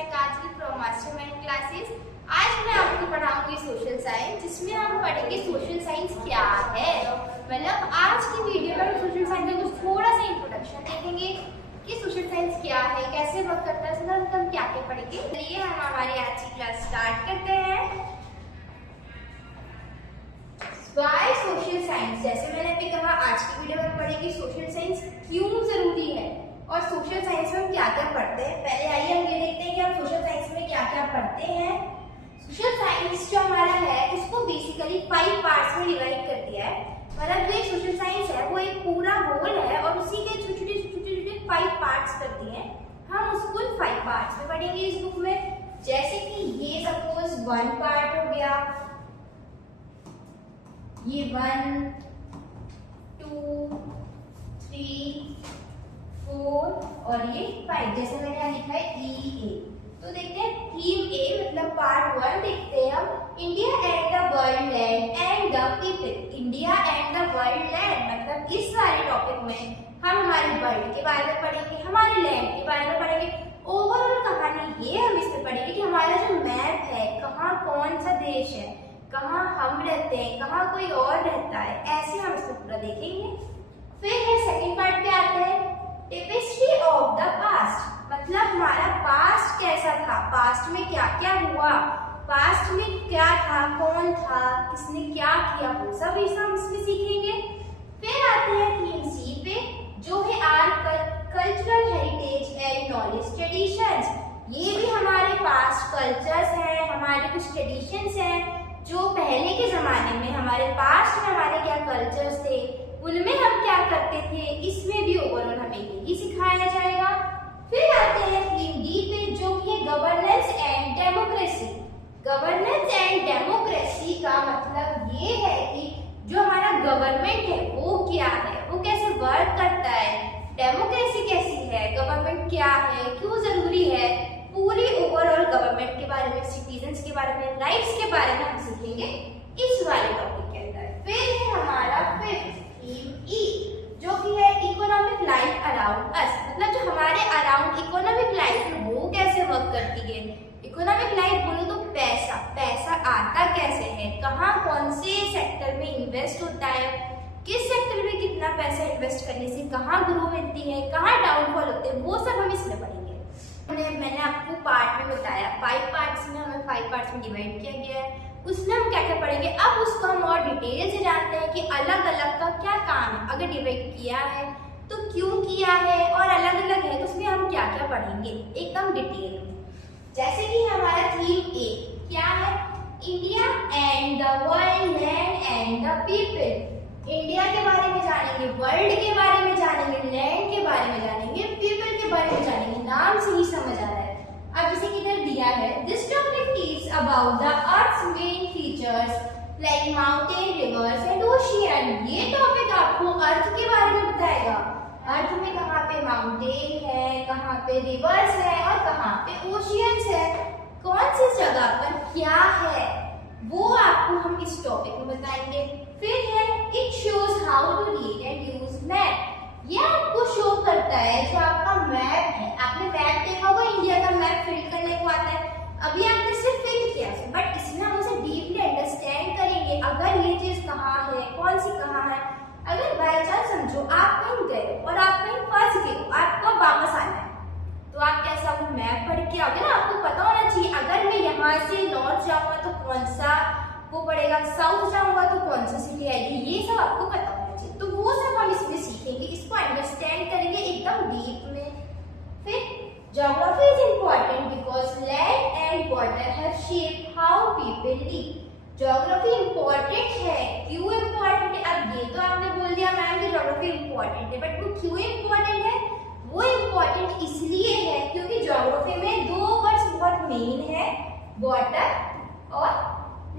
मैं काजल from mastermind classes. आज मैं आपको पढ़ाऊंगी सोशल साइंस, जिसमें हम पढ़ेंगे सोशल साइंस क्या है। मतलब आज की वीडियो में हम सोशल साइंस का कुछ थोड़ा सा इंट्रोडक्शन देखेंगे कि सोशल साइंस क्या है, कैसे वर्क करता है, उसमें हम क्या क्या पढ़ेंगे। चलिए हम हमारी आज की क्लास स्टार्ट करते हैं। वाई सोशल साइंस, जैसे मैंने अभी कहा आज की वीडियो में पढ़ेंगे सोशल साइंस क्यों जरूरी है और सोशल साइंस में हम क्या क्या पढ़ते हैं। पहले आइए हम ये देखते हैं कि हम सोशल साइंस में क्या क्या पढ़ते हैं। सोशल साइंस जो हमारा है उसको बेसिकली 5 पार्ट्स में डिवाइड कर दिया है। मतलब जो एक सोशल साइंस है वो एक पूरा होल है और उसी के छोटे छोटे 5 पार्ट्स कर दिए हैं। हम उसको 5 पार्ट्स में पढ़ेंगे इस बुक में। जैसे कि ये सपोज 1 पार्ट हो गया, ये 1, 2, 3, 4 और ये 5। जैसे मैंने यहाँ लिखा है EA। तो देखते हैं थीम ए मतलब पार्ट 1 देखते हैं हम। India and the world land and the people. India and the world land मतलब इस वाले टॉपिक में हम हमारे वर्ल्ड के बारे में पढ़ेंगे, हमारे लैंड के बारे में पढ़ेंगे। ओवरऑल कहानी ये हम इसमें पढ़ेंगे कि हमारा जो मैप है, कहाँ कौन सा देश है, कहाँ हम रहते हैं, कहाँ कोई और रहता है, ऐसे हम इसको पूरा देखेंगे। फिर है सेकंड पार्ट पे आते हैं टेपेस्ट्री ऑफ द पास्ट। मतलब हमारा पास्ट कैसा था, पास्ट में क्या क्या हुआ, पास्ट में क्या था, कौन था, किसने क्या किया, वो सब हम इसमें सीखेंगे। फिर आते हैं थीम सी पे, जो है our cultural heritage and knowledge traditions. ये भी हमारे पास्ट कल्चर्स हैं, हमारे कुछ ट्रेडिशंस हैं जो पहले के जमाने में हमारे पास्ट में हमारे क्या कल्चर्स थे, उनमें हम क्या करते थे, इसमें भी ओवरऑल हमें यही सिखाया जाएगा। फिर आते हैं थीम डी पे, जो कि governance and democracy. Governance and democracy का मतलब ये है कि जो हमारा गवर्नमेंट है वो क्या है, वो कैसे वर्क करता है, डेमोक्रेसी कैसी है, गवर्नमेंट क्या है, क्यों जरूरी है, पूरी ओवरऑल गवर्नमेंट के बारे में, सिटीजन्स के बारे में, राइट्स के बारे में हम सीखेंगे इस वाले टॉपिक के अंदर। फिर है हमारा फिफ्थ थीम ई, जो कि है इकोनॉमिक लाइफ अराउंड अस। मतलब जो हमारे अराउंड इकोनॉमिक लाइफ है वो कैसे वर्क करती है। इकोनॉमिक लाइफ बोलो तो पैसा, पैसा आता कैसे है, कहाँ कौन से सेक्टर में इन्वेस्ट होता है, किस सेक्टर में कितना पैसा इन्वेस्ट करने से कहाँ ग्रो मिलती है, कहाँ डाउनफॉल होते हैं, वो सब हम इसमें पढ़ेंगे। मैंने आपको पार्ट में बताया 5 पार्ट्स में, हमें 5 पार्ट्स में डिवाइड किया गया है। उसमें हम क्या क्या पढ़ेंगे, अब उसको हम और डिटेल से जानते हैं कि अलग अलग का क्या काम है। अगर डिवाइड किया है तो क्यों किया है, और अलग अलग है तो उसमें हम क्या क्या पढ़ेंगे एकदम डिटेल में। जैसे कि हमारा थीम ए क्या है, India and the world land and the people. India के बारे में जानेंगे, वर्ल्ड के बारे में जानेंगे, लैंड के बारे में जानेंगे, पीपल के बारे में जानेंगे। नाम से ही समझ आ रहा है। अब जैसे किधर दिया है, this topic teach about the earth's main features like mountain, rivers and ocean. ये टॉपिक आपको अर्थ के बारे में बताएगा। अर्थ में कहाँ पे माउंटेन है, कहाँ पे रिवर्स है और कहाँ पे ओशियंस है, कौन सी जगह पर क्या है, वो आपको हम इस टॉपिक में बताएंगे। फिर है it shows how to read and use map. ये आपको शो करता है जो आपका मैप है। आपने मैप देखा होगा, इंडिया का मैप फिल करने को आता है। अभी आपने सिर्फ फिल किया, बट इसमें हम उसे डीपली अंडरस्टैंड करेंगे। अगर ये चीज कहाँ है, कौन सी कहाँ है। अगर बाय चांस समझो आप कहीं गए और आप कहीं फंस गए, आपको वापस आना है, तो आप कैसा वो मैप पढ़ के आओगे ना, आपको पता होना चाहिए। अगर मैं यहाँ से नॉर्थ जाऊंगा तो कौन सा वो पड़ेगा, साउथ जाऊंगा तो कौन सा सिटी आएगी, ये सब आपको पता होना चाहिए। तो वो सब हम इसमें सीखेंगे, इसको अंडरस्टैंड करेंगे एकदम डीप में। फिर geography is important because land and water have shaped how people live. Geography important है, क्यों इम्पोर्टेंट है। अब ये तो आपने बोल दिया मैम कि ज्योग्राफी इम्पोर्टेंट है, बट वो क्यों इम्पोर्टेंट है, वो इम्पोर्टेंट इसलिए है क्योंकि ज्योग्राफी में 2 वर्ड्स बहुत मेन है, वाटर और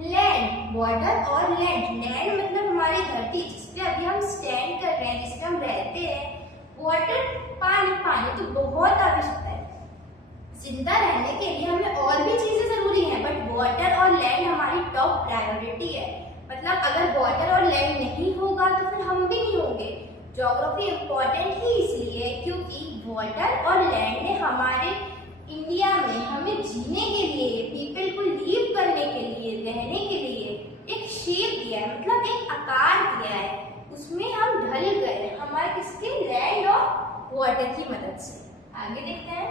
लैंड। वाटर और लैंड। लैंड मतलब हमारी धरती जिसपे अभी हम स्टैंड कर रहे हैं, जिसपे हम रहते हैं। वाटर पानी, पानी तो बहुत आवश्यकता है। जिंदा रहने के लिए हमें और भी चीजें जरूरी हैं, बट वाटर और लैंड हमारी टॉप प्रायोरिटी है। मतलब अगर वाटर और लैंड नहीं होगा तो फिर हम भी नहीं होंगे। ज्योग्राफी इम्पोर्टेंट ही इसलिए क्योंकि वाटर और लैंड ने हमारे इंडिया में हमें वाटर की मदद से। आगे देखते हैं,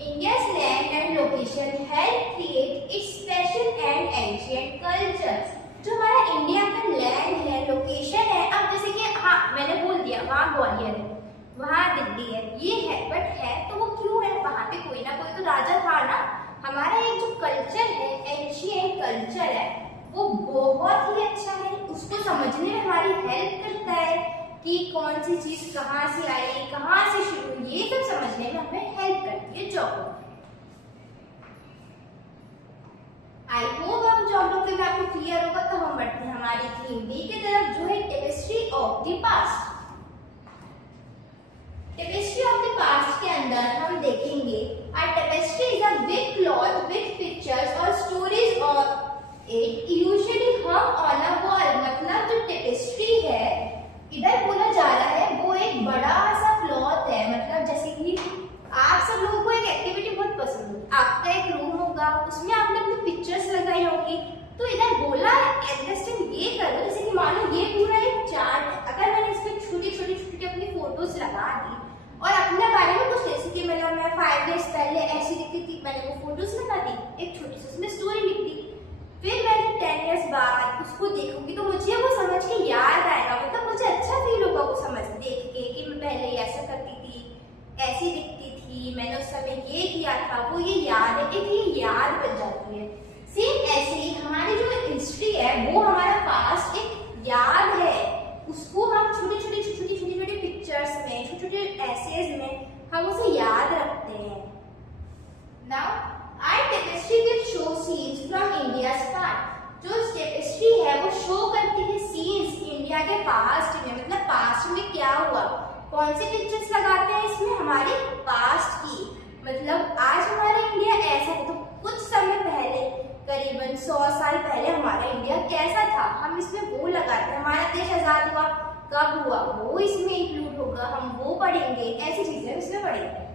India's land and location help create its special and ancient cultures। जो हमारा इंडिया का लैंड है, लोकेशन है, अब जैसे कि हाँ मैंने बोल दिया वहाँ ग्वालियर है, वहाँ दिल्ली है, ये है, बट है तो वो क्यों है, वहाँ पे कोई ना कोई तो राजा था ना। हमारा एक जो कल्चर है, एंशिएंट कल्चर है, वो बहुत ही अच्छा है, उसको समझने में हमारी हेल्प करता है कि कौन सी चीज कहाँ से आई, कहाँ से शुरू हुई, ये सब समझने में हमें हेल्प करती है ज्योग्राफी। आई होप अब ज्योग्राफी में आपको क्लियर होगा। तो हम बढ़ते हैं हमारी थीम बी की तरफ, जो है tapestry of the past. Tapestry of the past के अंदर हम देखेंगे a tapestry is a big cloth with pictures और stories of it usually hung on a wall. मतलब जो टेपेस्ट्री है इधर बोला जा रहा है वो एक बड़ा सा क्लॉथ है, मतलब जैसे कि आप सब लोगों को एक एक्टिविटी बहुत पसंद होगी, आपका एक रूम होगा, उसमें आपने अपनी पिक्चर्स लगाई होगी, तो इधर बोला अंडरस्टैंड ये करो जैसे कि मान लो ये पूरा एक चार्ट है, अगर मैंने इसमें छोटी छोटी अपनी फोटोज लगा दी और अपने बारे में कुछ जैसे कि मतलब मैं 5 डेज पहले ऐसी दिखती थी, मैंने वो फोटोज लगा दी, एक छोटी सी उसमें स्टोरी लिख दी, फिर मैं 10 इयर्स बाद उसको देखूंगी तो मुझे वो समझ के याद आएगा, मतलब मुझे अच्छा फील होगा वो समझ देख के कि मैं पहले ऐसा करती थी, ऐसी दिखती थी, मैंने उस समय ये किया था, वो ये याद है, एक ये याद बन जाती है। सेम ऐसे ही हमारी जो हिस्ट्री है वो हमारा पास्ट एक याद है, उसको हम छोटी छोटी पिक्चर्स में, छोटे छोटे एसेज में हम उसे याद रखते हैं। Now our tapestry will show scenes from India's past. जो टेपेस्ट्री है वो शो करती है सीन्स इंडिया के पास्ट में, मतलब पास्ट में क्या हुआ, कौन सी पिक्चर्स लगाते हैं इसमें, हमारे पास्ट की, मतलब आज हमारा इंडिया ऐसा है तो कुछ समय पहले करीबन 100 साल पहले हमारा इंडिया कैसा था, हम इसमें वो लगाते हैं। हमारा देश आजाद हुआ कब हुआ वो इसमें इंक्लूड होगा, हम वो पढ़ेंगे, ऐसी चीजें इसमें पढ़ेंगे।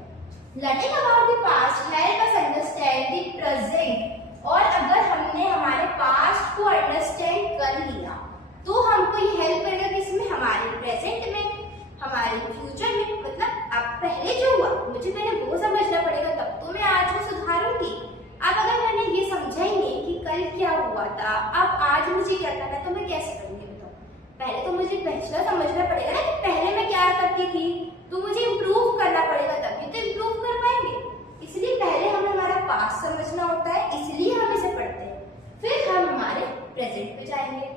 Learning about the past help us understand the present. और अगर हमने हमारे पास्ट को अंडरस्टैंड कर लिया तो हमको ये हेल्प करेगा कि इसमें हमारे प्रेजेंट में, हमारे फ्यूचर में, मतलब अब पहले जो हुआ मुझे पहले वो समझना पड़ेगा तब तो मैं आज को सुधारूंगी। अब अगर मैंने ये समझा ही नहीं कि कल क्या हुआ था, अब आज मुझे क्या करना है, तो मैं कैसे करूंगी बताओ। पहले तो मुझे पिछला समझना पड़ेगा ना कि पहले मैं क्या करती थी, तो मुझे इम्प्रूव करना पड़ेगा तभी तो इम्प्रूव कर पाएंगे। इसलिए पहले हमें हमारा पास्ट समझना होता है, इसलिए हम इसे पढ़ते हैं, फिर हम हमारे प्रेजेंट पे जाएंगे।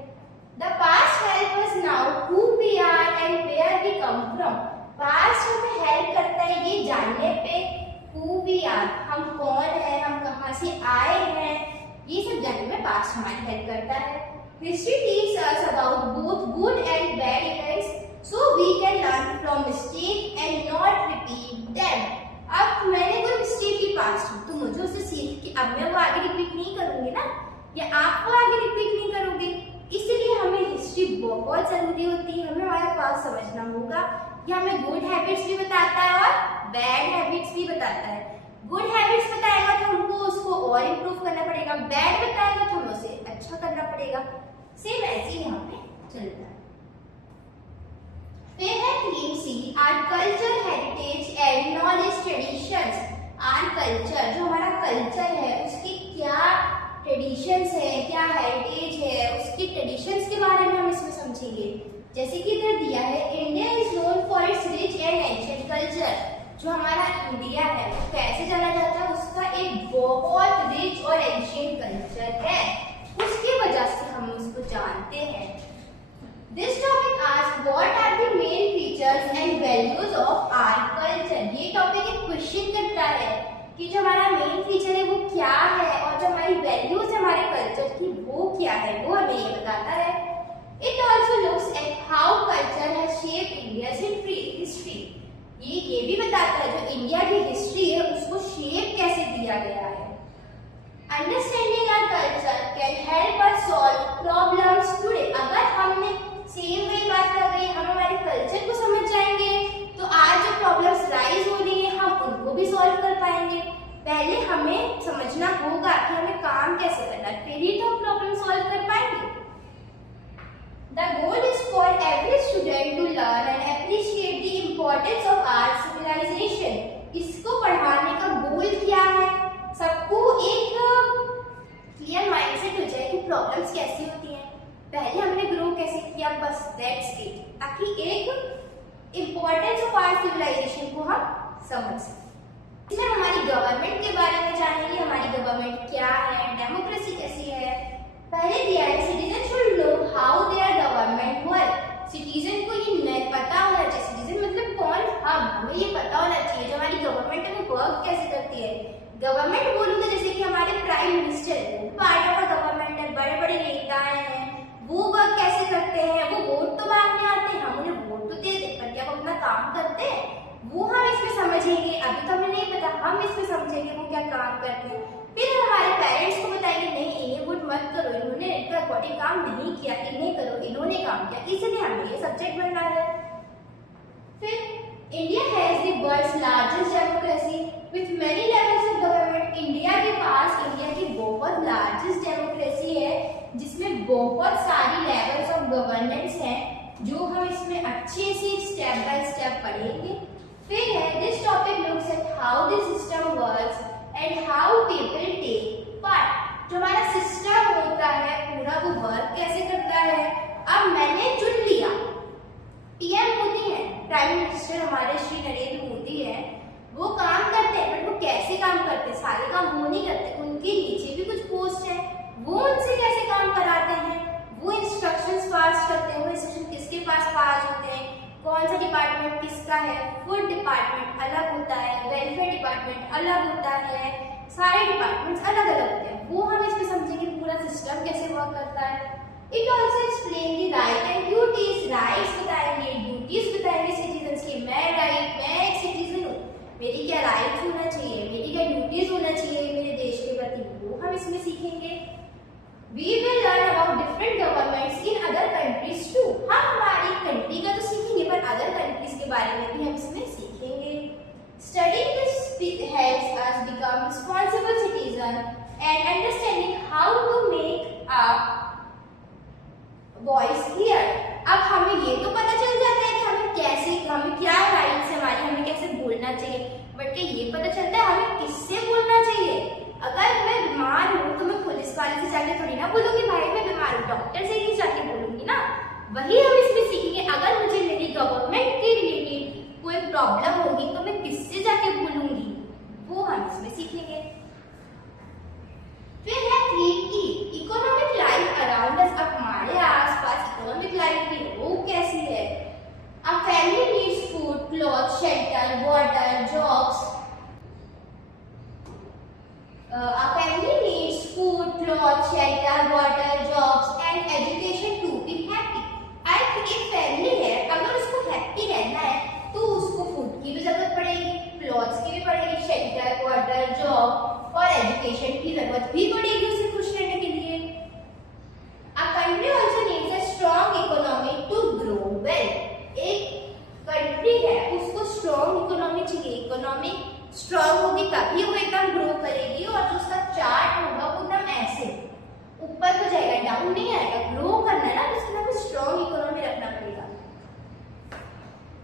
The past help us now who we are and where we come from। Past हमें हेल्प करता है ये जानने पे who we are, हम कौन है, हम कहाँ से आए हैं, ये सब जानने में पास्ट हमारी हेल्प करता है। History teaches us about both good and bad events, so we can learn from mistake and not repeat them। अब मैंने कोई मिस्टेक की पास्ट में तो मुझे उससे सीख कि अब मैं वो आगे रिपीट नहीं करूंगी ना, या आप वो आगे रिपीट नहीं करोगे, इसलिए हमें हिस्ट्री बहुत जरूरी होती है। हमें हमारा पास्ट समझना होगा, ये हमें गुड हैबिट्स भी बताता है और बैड हैबिट्स भी बताता है। गुड हैबिट्स बताएगा तो हमको उसको और इम्प्रूव करना पड़ेगा, बैड बताएगा तो हमें उसे अच्छा करना पड़ेगा। सेम ऐसे ही यहाँ पे चलता है। फिर है theme C, our culture, heritage and knowledge traditions. Our culture, जो हमारा कल्चर है उसकी क्या ट्रेडिशंस है, क्या हेरिटेज है, उसकी ट्रेडिशंस के बारे में हम इसमें समझेंगे। जैसे कि इधर दिया है, India is known for its rich and ancient culture. जो हमारा इंडिया है वो कैसे जाना जाता है, उसका एक बहुत रिच और एंशिएंट कल्चर है, उसकी वजह से हम उसको जानते हैं। This topic asks what are the main features and values of our culture. ये टॉपिक एक क्वेश्चन करता है कि जो हमारा मेन फीचर है वो क्या है और जो हमारी वैल्यूज है हमारे कल्चर की वो क्या है, वो हमें ये बताता है। It also looks at how culture has shaped India's history. ये भी बताता है जो इंडिया की हिस्ट्री है उसको शेप कैसे दिया गया है। Understanding our culture can help us solve problems today. अगर हमने सेम वही बात कर रही है, हम हमारे कल्चर को समझ जाएंगे तो आज जो प्रॉब्लम्स राइज हो रही है हम उनको भी सॉल्व कर पाएंगे। पहले हमें समझना होगा कि हमें काम कैसे करना है, फिर ही तो हम प्रॉब्लम सॉल्व कर पाएंगे। The goal is for every student to learn and appreciate the importance of art, civilization civilization को हम समझ सकें। इसमें हमारी गवर्नमेंट के बारे में जानेंगे, हमारी गवर्नमेंट क्या है, डेमोक्रेसी कैसी है। पहले दिया है citizen should know how there government work. Citizen को ये पता होना चाहिए, सिटीजन मतलब कौन, हमें ये पता होना चाहिए जो हमारी गवर्नमेंट है वो वर्क कैसे करती है। गवर्नमेंट बोलूँ तो जैसे कि हमारे prime minister part of government है, बड़े बड़े नेता हैं, वो वर्क कैसे करते हैं, वो वोट तो मांगने आते हैं, हम उन्हें वोट तो देते हैं पर क्या वो अपना काम करते हैं, वो हम इसमें समझेंगे। अभी तो हमें नहीं पता, हम इसमें समझेंगे वो क्या काम करते हैं। फिर हमारे पेरेंट्स को बताएंगे नहीं इन्हें वोट मत करो, इन्होंने इनका अकॉर्डिंग काम नहीं किया, इन्हें करो, इन्होंने काम किया, इसलिए हमें ये सब्जेक्ट बनना है। फिर India has the world's largest democracy with many levels of government. India के पास, इंडिया की बहुत लार्जेस्ट डेमोक्रेसी है जिसमें बहुत सारी लेवल्स ऑफ गवर्नेंस हैं जो हम इसमें अच्छे से स्टेप बाय स्टेप पढ़ेंगे। फिर है this topic looks at how the system works and how people take part. जो हमारा सिस्टम होता है पूरा वो वर्क कैसे करता है। अब मैंने चुन लिया पीएम मोदी है, प्राइम मिनिस्टर हमारे श्री नरेंद्र मोदी है, वो काम करते हैं बट वो कैसे काम करते हैं, सारे काम वो नहीं करते, उनके नीचे भी कुछ पोस्ट है, वो उनसे कैसे काम कराते हैं, वो इंस्ट्रक्शंस पास करते हैं, वो इंस्ट्रक्शन किसके पास पास होते हैं, कौन सा डिपार्टमेंट किसका है, फूड डिपार्टमेंट अलग होता है, वेलफेयर डिपार्टमेंट अलग होता है, सारे डिपार्टमेंट्स अलग अलग होते हैं, वो हम इसमें समझेंगे पूरा सिस्टम कैसे वर्क करता है। It also explain the right and duties, rights बताएंगे, ड्यूटीज बताएंगे सिटीजन्स की। मैं एक सिटीजन हूँ, मेरी क्या राइट्स होना चाहिए, मेरी क्या ड्यूटीज होना चाहिए मेरे देश के प्रति, वो हम इसमें सीखेंगे। We will learn about different governments in other countries too. हम हमारी कंट्री का तो सीखेंगे पर अदर कंट्रीज के बारे में भी हम इसमें सीखेंगे। Studying this helps us become responsible citizen and understanding how to make our voice heard. अब हमें ये तो पता चल जाता है कि हमें क्या राइट्स है हमारी, हमें कैसे बोलना चाहिए, बट क्या ये पता चलता है हमें किससे बोलना चाहिए। अगर मैं बीमार हूँ तो मैं पुलिस वाले से जाके थोड़ी ना बोलूंगी भाई मैं बीमार हूँ, डॉक्टर से ही जाके बोलूंगी ना। वही हम इसमें सीखेंगे, अगर मुझे मेरी गवर्नमेंट के रिलेटेड कोई प्रॉब्लम होगी तो मैं किससे जाके बोलूंगी, वो हम इसमें सीखेंगे। फिर है 3E, economic life around us. अब हमारे आसपास इकोनॉमिक लाइफ की वो कैसी है। अब family needs food, cloth, shelter, water, jobs. Our family needs food, clothes, shelter, water, jobs and education to be happy. एक फैमिली है, अगर उसको हैप्पी रहना है तो उसको फूड की भी जरूरत पड़ेगी, क्लॉथ्स की भी पड़ेगी, शेल्टर, वाटर, जॉब और एजुकेशन की जरूरत भी पड़ेगी उसे खुश रहने के लिए। A country also needs a strong economy to grow well. एक कंट्री है उसको स्ट्रॉन्ग इकोनॉमी चाहिए, इकोनॉमी स्ट्रॉन्ग होगी तभी वो एकदम ग्रो करेगी और जो उसका चार्ट होगा वो एकदम ऐसे ऊपर को जाएगा, डाउन नहीं आएगा। ग्रो करना है ना तो उसके लिए स्ट्रॉन्ग इकोनॉमी रखना पड़ेगा।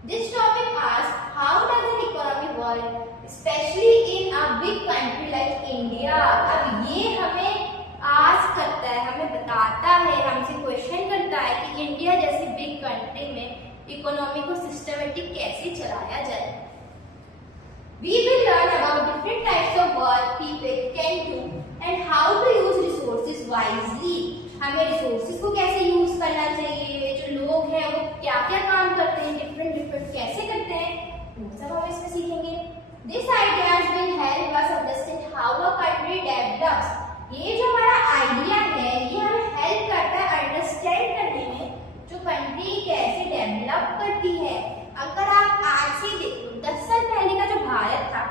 This topic asks how does an economy work specially in a big country like India. अब ये हमें आस्क करता है, हमें बताता है, हमसे क्वेश्चन करता है कि इंडिया जैसी बिग कंट्री में इकोनॉमी को सिस्टमेटिक कैसे चलाया जाए। We will learn about different types of work people can do and how to use resources wisely. हमें resources को कैसे use करना चाहिए, जो लोग हैं वो क्या क्या काम करते हैं, different कैसे करते हैं, वो सब हम इसमें सीखेंगे। This ideas will help us understand how a country develops. ये जो हमारा आइडिया है ये हमें हेल्प करता है अंडरस्टैंड करने में जो कंट्री कैसे डेवलप करती है। अगर आप आज से देखो 10 साल पहले का जो भारत था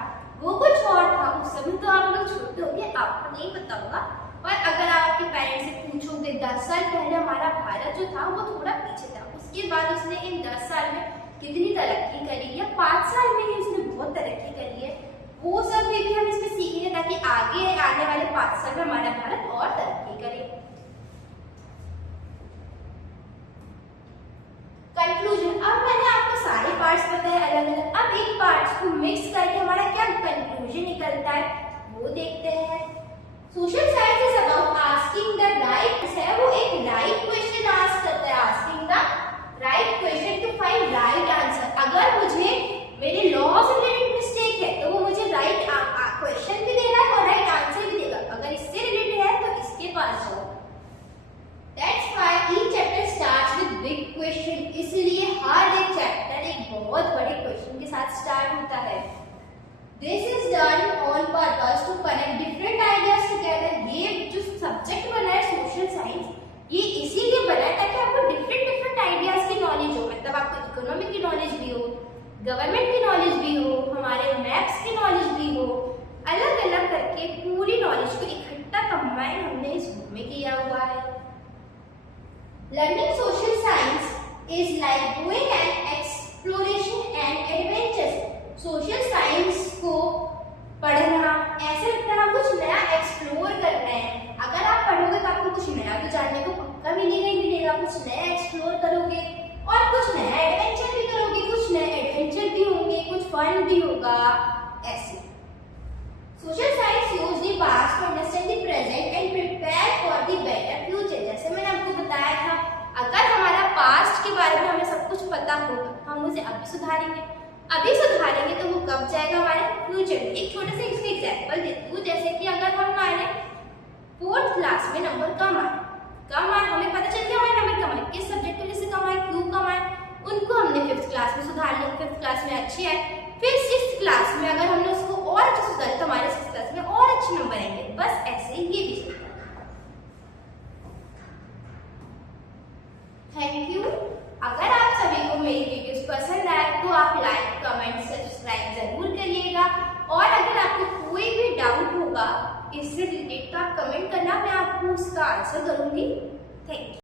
वो कुछ और था, उस समय तो आप लोग छोटे होंगे आपको नहीं पता होगा, पर अगर आप आपके पेरेंट्स से पूछोगे 10 साल पहले हमारा भारत जो था वो थोड़ा पीछे था, उसके बाद उसने इन 10 साल में कितनी तरक्की करी है, 5 साल में ही उसने बहुत तरक्की करी है, वो सब भी हम इसमें सीखेंगे ताकि आगे आने वाले 5 साल में हमारा भारत और तरक्की करे। कंक्लूजन, अब मैंने आपको सारे पार्ट्स बताए अलग अलग, अब एक पार्ट्स को मिक्स करके हमारा क्या कंक्लूजन निकलता है वो देखते हैं। Social science is about asking the right, है वो एक राइट क्वेश्चन आस्क करता है, asking the right question to find right answer. अगर मुझे मेरे लॉ से रिलेटेड मिस्टेक है तो वो मुझे राइट क्वेश्चन भी देगा और राइट आंसर भी देगा। अगर इससे रिलेटेड है तो इसके पास जाओ। That's why each chapter starts with big question. इसलिए हर एक चैप्टर एक बहुत बड़े क्वेश्चन के साथ स्टार्ट होता है। This is done on purpose to connect different ideas together. ये जो सब्जेक्ट बना है सोशल साइंस, ये इसीलिए बना है ताकि आपको डिफरेंट आइडियाज की नॉलेज हो। मतलब आपको इकोनॉमिक की नॉलेज भी हो, गवर्नमेंट की नॉलेज भी हो, हमारे मैप्स की नॉलेज भी हो, अलग अलग करके पूरी नॉलेज को इकट्ठा कंबाइन हमने इस बुक में किया हुआ है। Learning social science is like doing an exploration and adventures. Social science को पढ़ना ऐसे लगता है हम कुछ नया एक्सप्लोर कर रहे हैं। अगर आप पढ़ोगे तो आपको कुछ नया भी जानने को पक्का मिलेगा ही मिलेगा। कुछ नया एक्सप्लोर करोगे और कुछ नया एडवेंचर भी करोगे, कुछ नए एडवेंचर भी होंगे, कुछ फन भी होगा। ऐसे social science use the past to understand the present and prepare for the better future. जैसे मैंने आपको बताया था, अगर हमारा पास्ट के बारे में हमें सब कुछ पता होगा तो हम उसे अभी सुधारेंगे तो वो कब जाएगा हमारे फ्यूचर में। एक छोटे से इसके एग्जांपल देती हूँ। जैसे कि अगर हमारे 4th क्लास में नंबर कम आए, हमें पता चल गया हमारे नंबर कम आए, किस सब्जेक्ट की वजह से कम आए, क्यों कम आए, उनको हमने 5th क्लास में सुधार लिया। 5th क्लास में अच्छे आए, फिर 6th क्लास में अगर हमने उसको और अच्छे सुधारे तो हमारे 6th क्लास में और अच्छे नंबर आएंगे। बस ऐसे ही ये भी। Thank you. अगर आप सभी को मेरी वीडियोस पसंद आए तो आप लाइक, कमेंट, सब्सक्राइब जरूर करिएगा। और अगर आपको कोई भी डाउट होगा इससे रिलेटेड तो आप कमेंट करना, मैं आपको उसका आंसर करूंगी। Thank you.